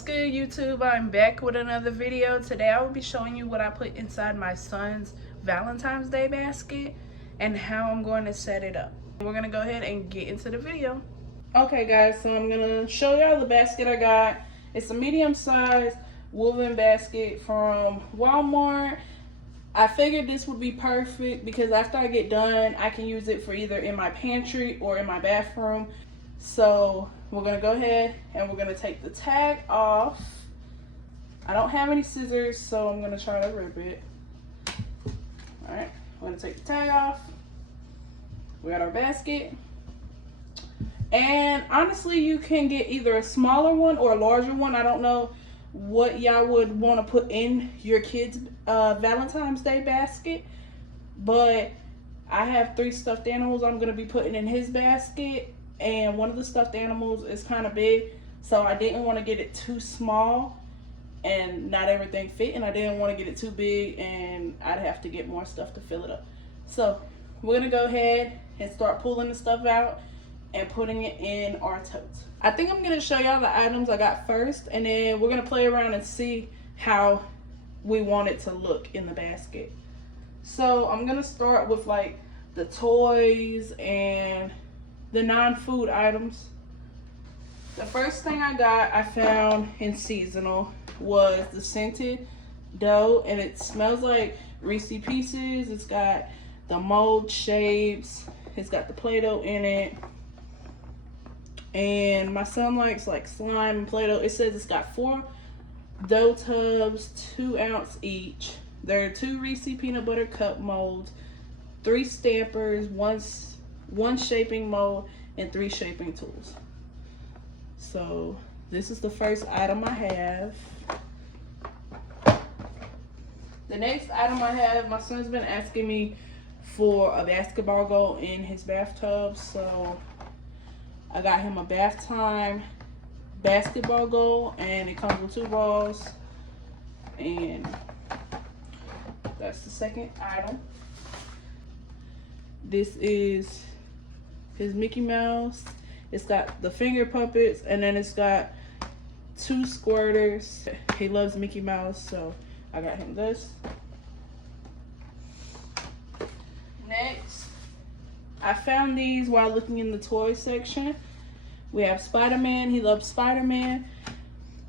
What's good, YouTube? I'm back with another video. Today I will be showing you what I put inside my son's Valentine's Day basket and how I'm going to set it up. We're going to go ahead and get into the video. Okay guys, so I'm going to show y'all the basket I got. It's a medium size woven basket from Walmart. I figured this would be perfect because after I get done, I can use it for either in my pantry or in my bathroom. So we're gonna go ahead and we're gonna take the tag off. I don't have any scissors, so I'm gonna try to rip it. All right, we're gonna take the tag off. We got our basket. And honestly, you can get either a smaller one or a larger one. I don't know what y'all would want to put in your kids' Valentine's Day basket, but I have 3 stuffed animals I'm gonna be putting in his basket. And one of the stuffed animals is kind of big, so I didn't want to get it too small and not everything fit, and I didn't want to get it too big and I'd have to get more stuff to fill it up. So we're gonna go ahead and start pulling the stuff out and putting it in our totes. I think I'm gonna show y'all the items I got first, and then we're gonna play around and see how we want it to look in the basket. So I'm gonna start with like the toys and the non-food items. The first thing I found in seasonal was the scented dough, and it smells like Reese Pieces. It's got the mold shapes, it's got the Play-Doh in it, and my son likes like slime and Play-Doh. It says it's got 4 dough tubs, 2 ounce each. There are 2 Reese peanut butter cup molds, 3 stampers, 1 shaping mold, and 3 shaping tools. So this is the first item I have. The next item I have, my son's been asking me for a basketball goal in his bathtub, so I got him a bath time basketball goal, and it comes with 2 balls, and that's the second item. This is his Mickey Mouse. It's got the finger puppets, and then it's got 2 squirters. He loves Mickey Mouse, so I got him this. Next, I found these while looking in the toy section. We have Spider-Man. He loves Spider-Man.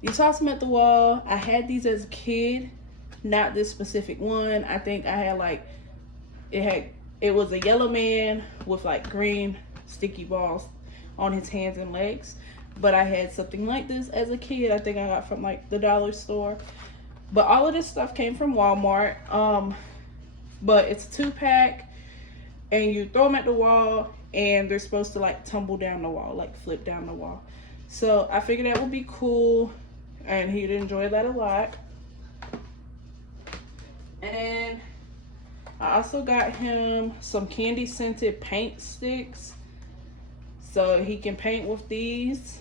You toss them at the wall. I had these as a kid, not this specific one. I think I had like, it was a yellow man with like green sticky balls on his hands and legs. But I had something like this as a kid. I think I got from like the dollar store. But all of this stuff came from Walmart. But it's a 2-pack, and you throw them at the wall, and they're supposed to like tumble down the wall, like flip down the wall. So I figured that would be cool, and he'd enjoy that a lot. And I also got him some candy scented paint sticks, so he can paint with these.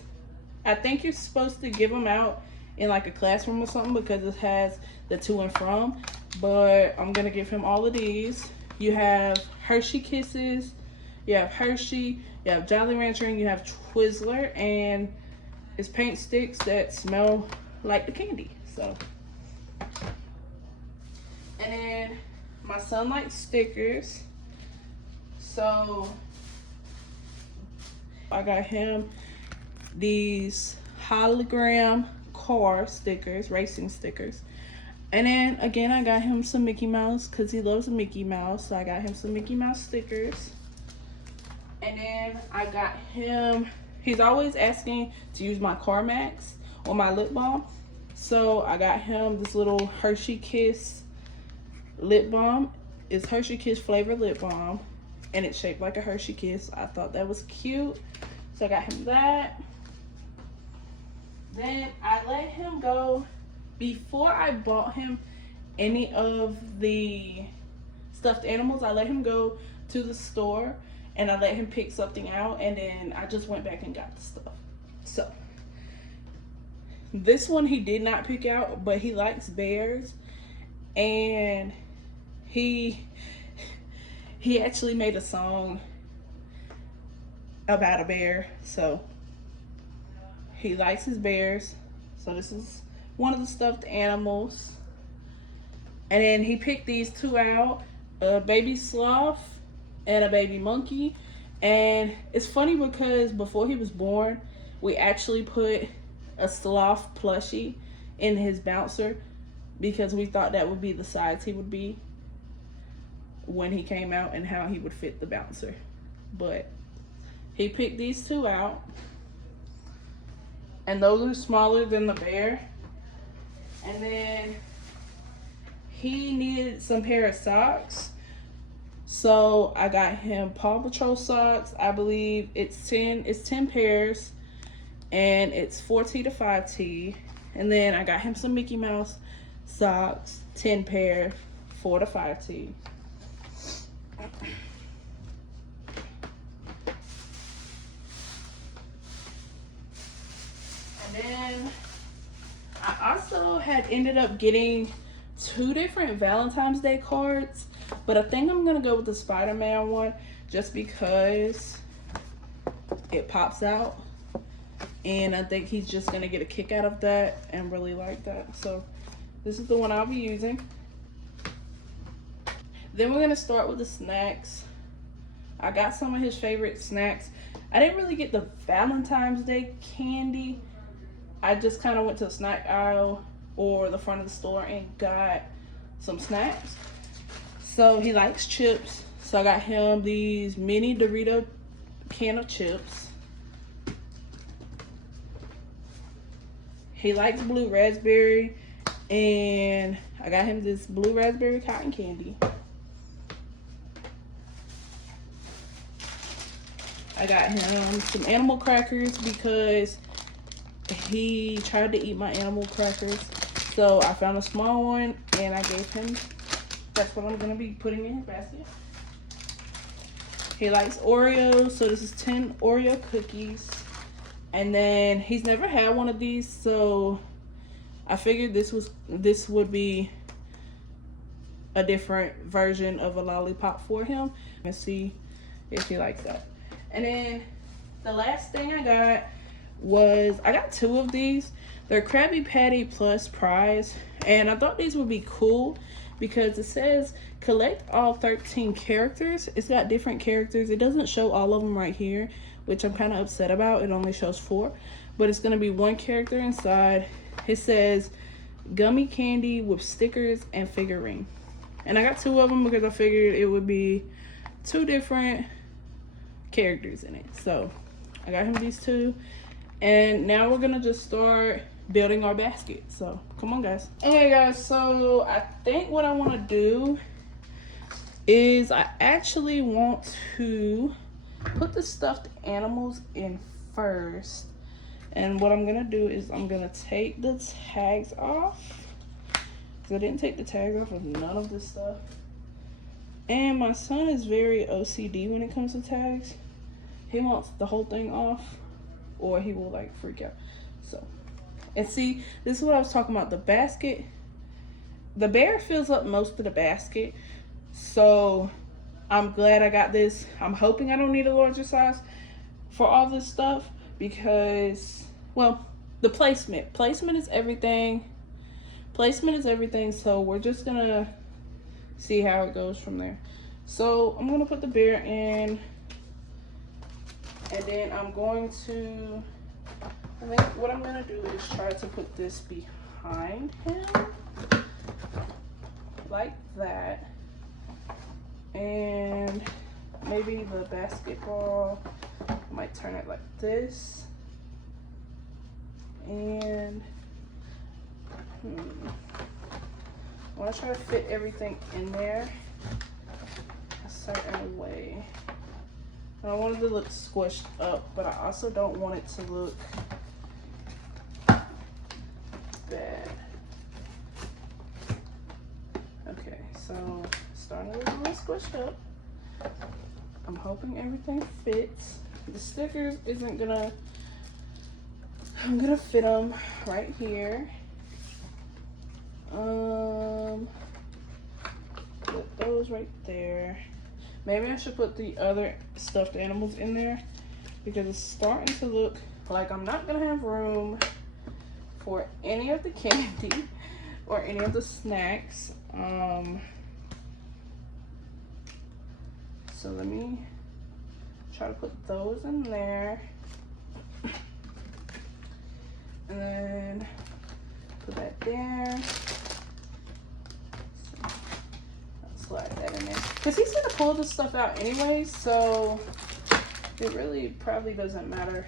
I think you're supposed to give them out in like a classroom or something because it has the to and from, but I'm gonna give him all of these. You have Hershey Kisses, you have Hershey, you have Jolly Rancher, and you have Twizzler, and it's paint sticks that smell like the candy. So, and then my son likes stickers, so I got him these hologram car stickers, racing stickers. And then again, I got him some Mickey Mouse because he loves Mickey Mouse, so I got him some Mickey Mouse stickers. And then I got him, he's always asking to use my CarMax or my lip balm, so I got him this little Hershey Kiss lip balm. It's Hershey Kiss flavor lip balm, and it's shaped like a Hershey Kiss. I thought that was cute, so I got him that. Then I let him go, before I bought him any of the stuffed animals, I let him go to the store and I let him pick something out, and then I just went back and got the stuff. So this one he did not pick out, but he likes bears, and he actually made a song about a bear, so he likes his bears. So this is one of the stuffed animals. And then he picked these two out, a baby sloth and a baby monkey. And it's funny because before he was born, we actually put a sloth plushie in his bouncer because we thought that would be the size he would be when he came out and how he would fit the bouncer. But he picked these two out, and those are smaller than the bear. And then he needed some pair of socks, so I got him Paw Patrol socks. I believe it's 10 pairs, and it's 4T to 5T. And then I got him some Mickey Mouse socks, 10 pair, 4 to 5T. And then I also had ended up getting 2 different Valentine's Day cards, but I think I'm gonna go with the Spider-Man one just because it pops out, and I think he's just gonna get a kick out of that and really like that. So this is the one I'll be using. Then we're gonna start with the snacks. I got some of his favorite snacks. I didn't really get the Valentine's Day candy. I just kind of went to the snack aisle or the front of the store and got some snacks. So he likes chips, so I got him these mini Dorito can of chips. He likes blue raspberry, and I got him this blue raspberry cotton candy. I got him some animal crackers because he tried to eat my animal crackers. So I found a small one and I gave him. That's what I'm gonna be putting in his basket. He likes Oreos, so this is 10 Oreo cookies. And then he's never had one of these, so I figured this would be a different version of a lollipop for him. Let's see if he likes that. And then the last thing I got 2 of these. They're Krabby Patty Plus Prize, and I thought these would be cool because it says collect all 13 characters. It's got different characters. It doesn't show all of them right here, which I'm kind of upset about. It only shows 4, but it's going to be 1 character inside. It says gummy candy with stickers and figurine, and I got 2 of them because I figured it would be 2 different characters in it. So I got him these 2, and now we're gonna just start building our basket. So come on, guys. Okay guys, so I think what I want to do is I actually want to put the stuffed animals in first. And what I'm gonna do is I'm gonna take the tags off, because I didn't take the tags off of none of this stuff. And my son is very OCD when it comes to tags. He wants the whole thing off or he will like freak out. So, and see, this is what I was talking about. The basket, the bear fills up most of the basket. So I'm glad I got this. I'm hoping I don't need a larger size for all this stuff because, well, the placement is everything. Placement is everything. So we're just gonna see how it goes from there. So I'm gonna put the bear in, and then I'm going to, I think what I'm gonna do is try to put this behind him like that, and maybe the basketball, I might turn it like this, and I want to try to fit everything in there a certain way. I don't want it to look squished up, but I also don't want it to look bad. Okay, so starting to look a little squished up. I'm hoping everything fits. The stickers isn't gonna, I'm gonna fit them right here. Put those right there. Maybe I should put the other stuffed animals in there because it's starting to look like I'm not gonna have room for any of the candy or any of the snacks. So let me try to put those in there. And then put that there. Slide that in there. Because he's going to pull this stuff out anyway, so it really probably doesn't matter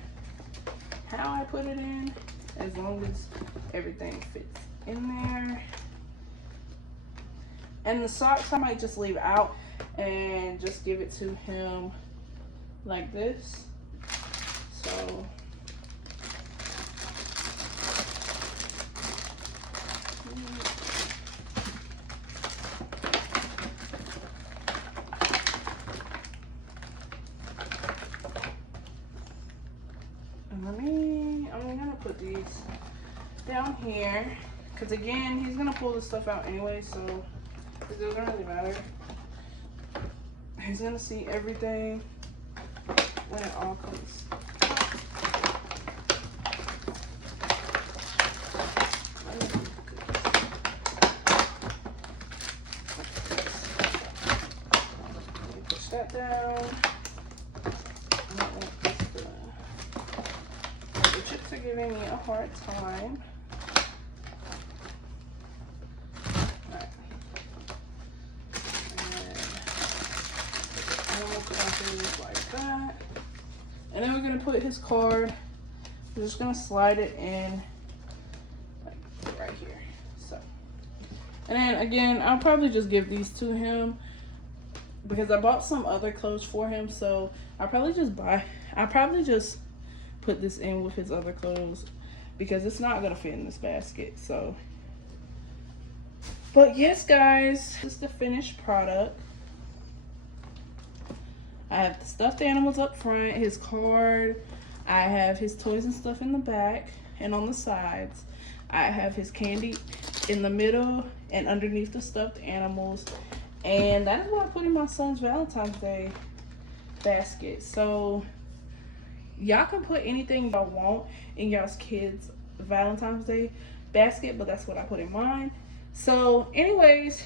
how I put it in, as long as everything fits in there. And the socks I might just leave out and just give it to him like this. So I'm gonna put these down here, because again, he's gonna pull this stuff out anyway, so it doesn't really matter. He's gonna see everything when it all comes. Let me push that down. The chips are giving me a hard time. Alright. And we'll put on like that. And then we're going to put his card. We're just going to slide it in like right here. So, and then again, I'll probably just give these to him because I bought some other clothes for him. So I'll probably just put this in with his other clothes because it's not going to fit in this basket. So, but yes, guys, this is the finished product. I have the stuffed animals up front, his card. I have his toys and stuff in the back and on the sides. I have his candy in the middle and underneath the stuffed animals. And that is what I put in my son's Valentine's Day basket. So y'all can put anything y'all want in y'all's kids' Valentine's Day basket, but that's what I put in mine. So anyways,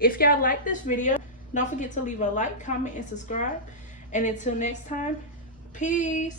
if y'all like this video, don't forget to leave a like, comment, and subscribe. And until next time, peace.